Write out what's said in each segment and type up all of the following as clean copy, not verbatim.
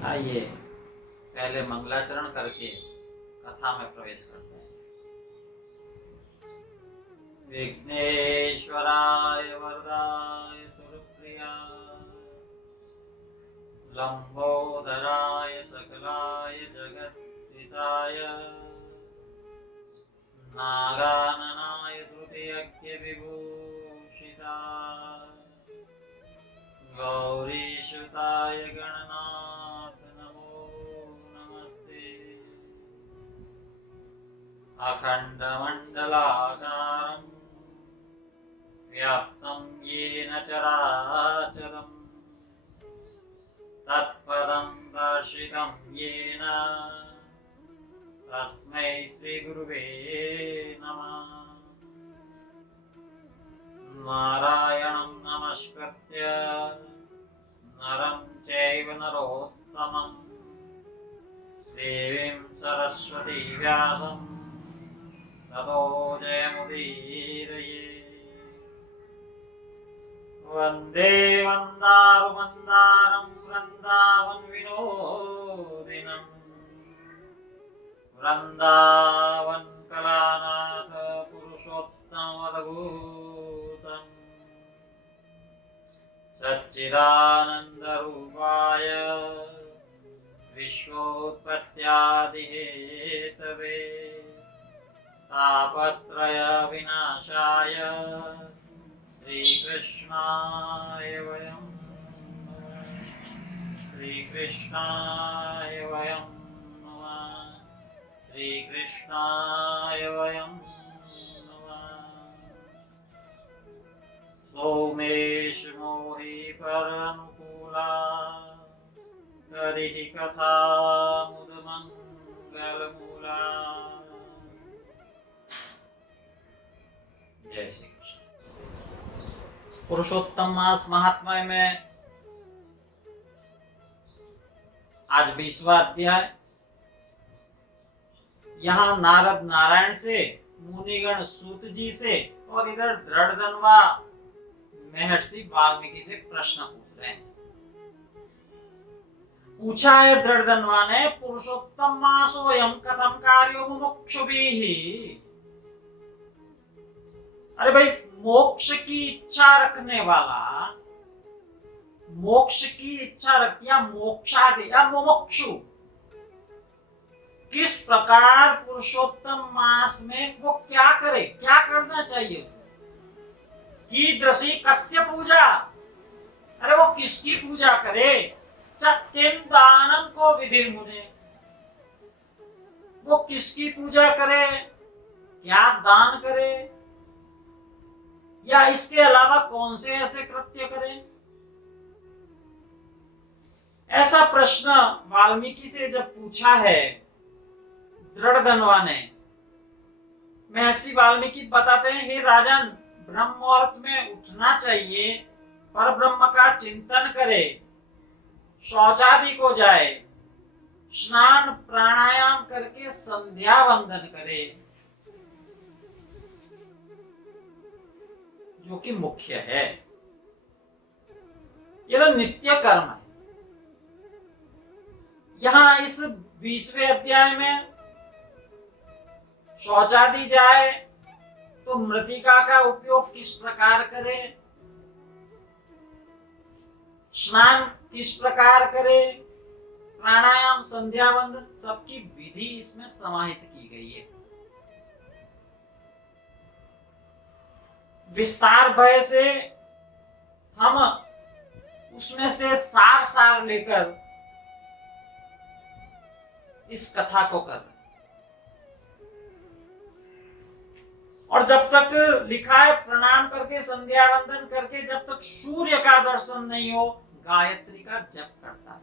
आइए पहले मंगलाचरण करके कथा में प्रवेश करते हैं। विघ्नेश्वराय वरदाय सुरप्रियाय लंबोदराय सकलाय जगद्विताय नागाननाय श्रुतियज्ञ विभूषिताय गौरीसुताय गणनाथ नमो नमस्ते। अखण्डमण्डलाकारं व्याप्तं येन चराचरं तत्पदं दर्शितं येन तस्मै श्रीगुरुवे नमः। नारायणं नमस्कृत्य नरं चैव नरोत्तमं देवीं सरस्वती व्यासं ततो जयमुदीरये। वन्दे वन्दारुमन्दारं वृन्दावनविनोदिनं वृन्दावनकलानाथ पुरुषोत्तमवद्भूतं सच्चिदानन्दरूपाय विश्वोत्पत्त्यादिहेतवे तापत्रयविनाशाय श्रीकृष्णाय वयं श्रीकृष्णाय वयं नमः श्रीकृष्णाय वयं नमः। सोमेश मोहि परनुकूला करिः कथा मुदमङ्गलमूला। जय श्री कृष्ण। पुरुषोत्तम मास महात्म्य में आज 20वां अध्याय। यहाँ नारद नारायण से, मुनिगण सूत जी से और इधर दृढ़धनवा महर्षि वाल्मीकि से प्रश्न पूछ रहे हैं। पूछा है दृढ़धनवा ने, पुरुषोत्तम मासोऽयं कथं कार्यो मुमुक्षुभिः। अरे भाई, मोक्ष की इच्छा रखने वाला, मोक्ष की इच्छा रख या मोक्षादि या मुमुक्षु किस प्रकार पुरुषोत्तम मास में वो क्या करे, क्या करना चाहिए उसे। कीदृशी कस्य पूजा, अरे वो किसकी पूजा करे। किम दानम को विधि मुने, वो किसकी पूजा करे, क्या दान करे, या इसके अलावा कौन से ऐसे कृत्य करें। ऐसा प्रश्न वाल्मीकि से जब पूछा है दृढ़धनवा ने, महर्षि वाल्मीकि बताते हैं, हे राजन, ब्रह्म मुहूर्त में उठना चाहिए, पर ब्रह्म का चिंतन करे, शौचादि को जाए, स्नान प्राणायाम करके संध्या वंदन करे, जो कि मुख्य है। यह तो नित्य कर्म है। यहां इस 20वें अध्याय में शौचादि जाए तो मृतिका का उपयोग किस प्रकार करे, स्नान किस प्रकार करे, प्राणायाम संध्या वंदन सबकी विधि इसमें समाहित की गई है। विस्तार भय से हम उसमें से सार लेकर इस कथा को कर रहे। और जब तक लिखा है प्रणाम करके संध्या वंदन करके, जब तक सूर्य का दर्शन नहीं हो, गायत्री का जप करता है।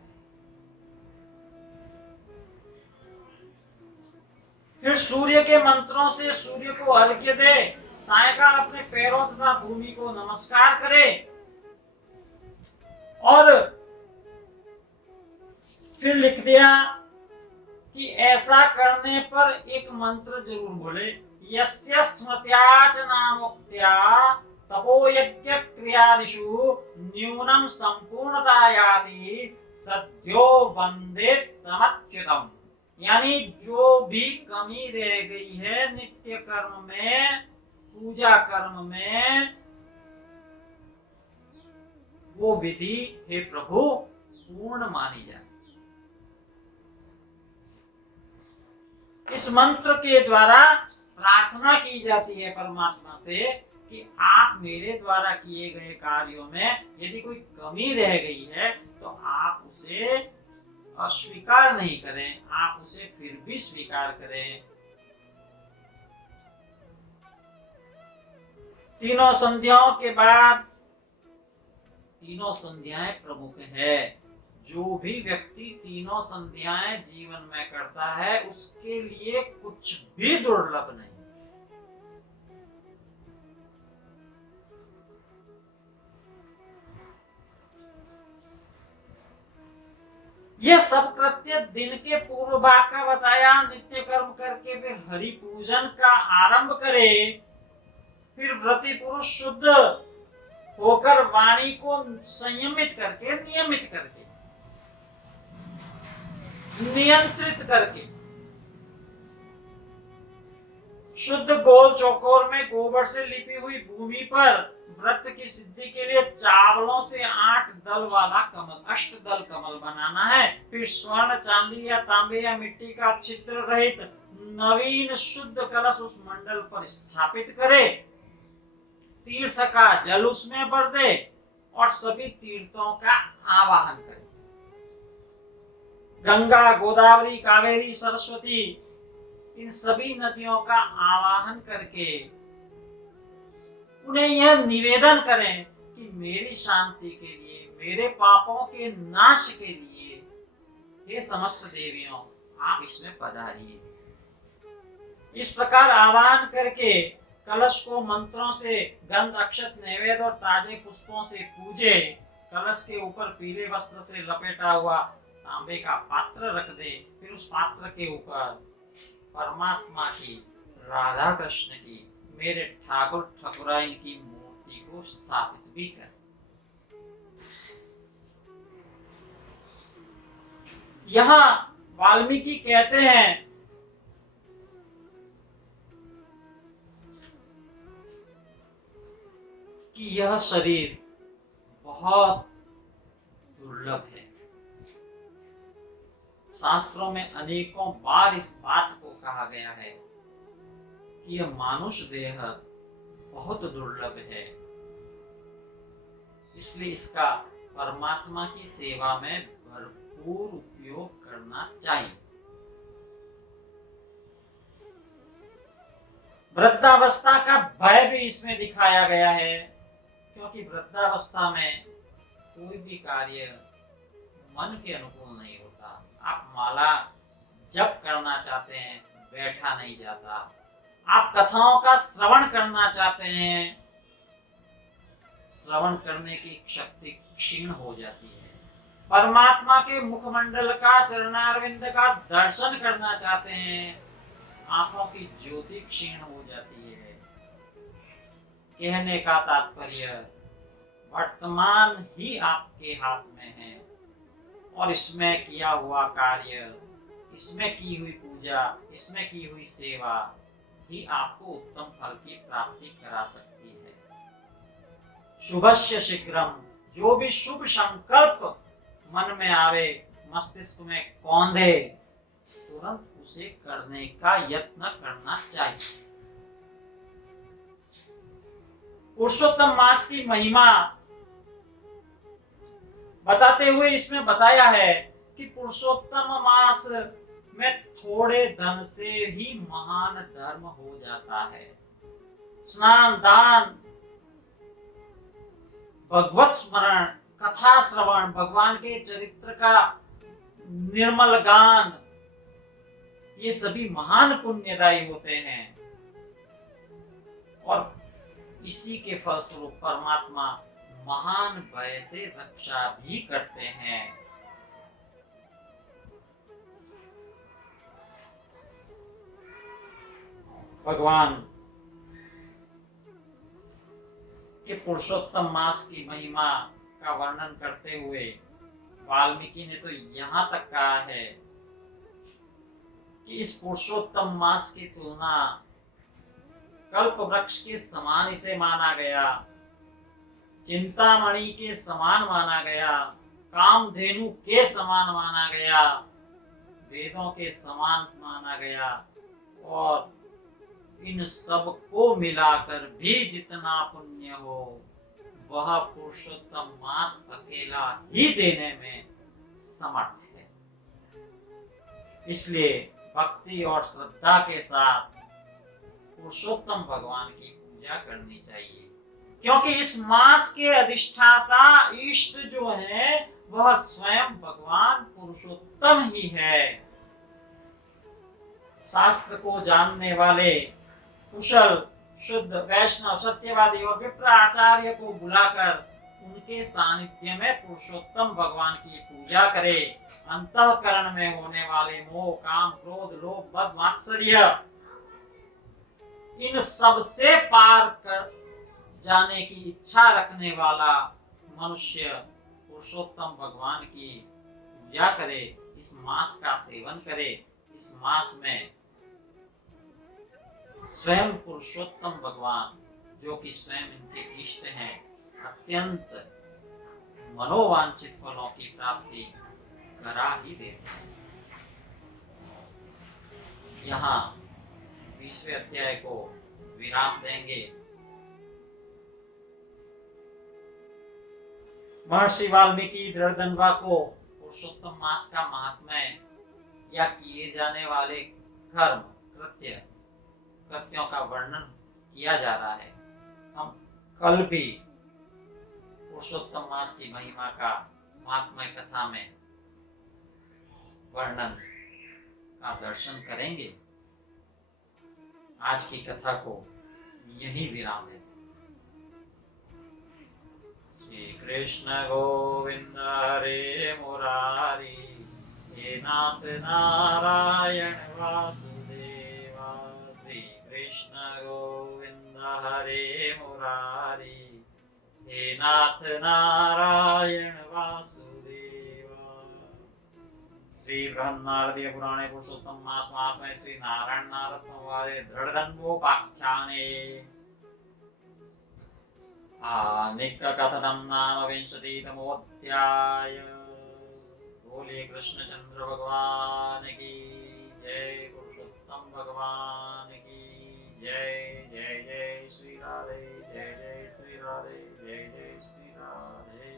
फिर सूर्य के मंत्रों से सूर्य को अर्घ्य दे, सायकाल अपने पैरों तथा भूमि को नमस्कार करे, और फिर लिख दिया कि ऐसा करने पर एक मंत्र जरूर बोले, यस्य स्मृत्या च नामोक्त्या तपो यज्ञ क्रियादिषु न्यूनम संपूर्णता याति सद्यो वंदे तमच्युतम, यानी जो भी कमी रह गई है नित्य कर्म में, पूजा कर्म में, वो विधि हे प्रभु पूर्ण मानी जाए। इस मंत्र के द्वारा प्रार्थना की जाती है परमात्मा से कि आप मेरे द्वारा किए गए कार्यों में यदि कोई कमी रह गई है तो आप उसे अस्वीकार नहीं करें, आप उसे फिर भी स्वीकार करें। तीनों संध्याओं के बाद तीनों संध्याएं प्रमुख है। जो भी व्यक्ति तीनों संध्याएं जीवन में करता है उसके लिए कुछ भी दुर्लभ नहीं। यह सब कृत्य दिन के पूर्व भाग का बताया। नित्य कर्म करके फिर हरि पूजन का आरंभ करे, फिर व्रती पुरुष शुद्ध होकर वाणी को संयमित करके, नियमित करके, नियंत्रित करके, शुद्ध गोल चौकोर में गोबर से लिपी हुई भूमि पर व्रत की सिद्धि के लिए चावलों से 8 दल वाला कमल, अष्टदल कमल बनाना है। फिर स्वर्ण, चांदी या तांबे या मिट्टी का छिद्र रहित नवीन शुद्ध कलश उस मंडल पर स्थापित करे, तीर्थ का जल उसमें भर दे और सभी तीर्थों का आवाहन करे। गंगा, गोदावरी, कावेरी, सरस्वती, इन सभी नदियों का आवाहन करके उन्हें यह निवेदन करें कि मेरी शांति के लिए, मेरे पापों के नाश के लिए हे समस्त देवियों आप इसमें पधारिए। इस प्रकार आह्वान करके कलश को मंत्रों से, गंध, अक्षत, नैवेद्य और ताजे पुष्पों से पूजे। कलश के ऊपर पीले वस्त्र से लपेटा हुआ तांबे का पात्र रख दे। फिर उस पात्र के ऊपर परमात्मा की, राधा कृष्ण की, मेरे ठाकुर ठकुराइन की मूर्ति को स्थापित भी कर। यहाँ वाल्मीकि कहते हैं कि यह शरीर बहुत दुर्लभ है। शास्त्रों में अनेकों बार इस बात को कहा गया है कि यह मानुष देह बहुत दुर्लभ है, इसलिए इसका परमात्मा की सेवा में भरपूर उपयोग करना चाहिए। वृद्धावस्था का भय भी इसमें दिखाया गया है, क्योंकि वृद्धावस्था में कोई भी कार्य मन के अनुकूल नहीं होता। आप माला जप करना चाहते हैं, बैठा नहीं जाता। आप कथाओं का श्रवण करना चाहते हैं, श्रवण करने की शक्ति क्षीण हो जाती है। परमात्मा के मुखमंडल का, चरणारविंद का दर्शन करना चाहते हैं, आंखों की ज्योति क्षीण हो जाती है। कहने का तात्पर्य वर्तमान ही आपके हाथ में है और इसमें किया हुआ कार्य, इसमें की हुई पूजा, इसमें की हुई सेवा ही आपको उत्तम फल की प्राप्ति करा सकती है। शुभस्य शीघ्रम, जो भी शुभ संकल्प मन में आवे, मस्तिष्क में कौंधे, तुरंत उसे करने का यत्न करना चाहिए। पुरुषोत्तम मास की महिमा बताते हुए इसमें बताया है कि पुरुषोत्तम मास में थोड़े धन से ही महान धर्म हो जाता है। स्नान, दान, भगवत स्मरण, कथा श्रवण, भगवान के चरित्र का निर्मल गान, ये सभी महान पुण्यदायी होते हैं और इसी के फलस्वरूप परमात्मा महान भय से रक्षा भी करते हैं। भगवान के पुरुषोत्तम मास की महिमा का वर्णन करते हुए वाल्मीकि ने तो यहाँ तक कहा है कि इस पुरुषोत्तम मास की तुलना कल्प वृक्ष के समान इसे माना गया, चिंतामणि के समान माना गया, कामधेनु के समान माना गया, वेदों के समान माना गया, और इन सब को मिलाकर भी जितना पुण्य हो वह पुरुषोत्तम मास अकेला ही देने में समर्थ है। इसलिए भक्ति और श्रद्धा के साथ पुरुषोत्तम भगवान की पूजा करनी चाहिए, क्योंकि इस मास के अधिष्ठाता इष्ट जो है वह स्वयं भगवान पुरुषोत्तम ही है। शास्त्र को जानने वाले कुशल शुद्ध वैष्णव सत्यवादी और विप्र आचार्य को बुलाकर उनके सानिध्य में पुरुषोत्तम भगवान की पूजा करे। अंतःकरण में होने वाले मोह काम क्रोध लोभ मद मात्सर्य इन सब से पार कर जाने की इच्छा रखने वाला मनुष्य पुरुषोत्तम भगवान की पूजा करे, इस मास का सेवन करे। इस मास में स्वयं पुरुषोत्तम भगवान जो कि स्वयं इनके इष्ट हैं, अत्यंत मनोवांछित फलों की प्राप्ति करा ही देते हैं। यहाँ 20वें अध्याय को विराम देंगे। महर्षि वाल्मीकि दृढ़धन्वा को पुरुषोत्तम मास का महात्म्य या किए जाने वाले कर्म कृत्यों का वर्णन किया जा रहा है। हम कल भी पुरुषोत्तम मास की महिमा का महात्म्य कथा में वर्णन का दर्शन करेंगे। आज की कथा को यही विराम देते। श्री कृष्ण गोविंद हरे मुरारी, हे नाथ नारायण वासुदेवा। श्री कृष्ण गोविंद हरे मुरारी, हे नाथ नारायण वासुदेवा। श्री बृहन्नारदीय पुराणे पुरुषोत्तम मास महात्म्ये श्री नारायण नारद संवादे दृढ़धन्वोपाख्याने कथनम नाम 20तमोऽध्याय। बोलिए कृष्णचंद्र भगवान की जय, पुरुषोत्तम भगवान की जय। जय जय श्री राधे, जय जय श्री राधे, जय जय श्री राधे।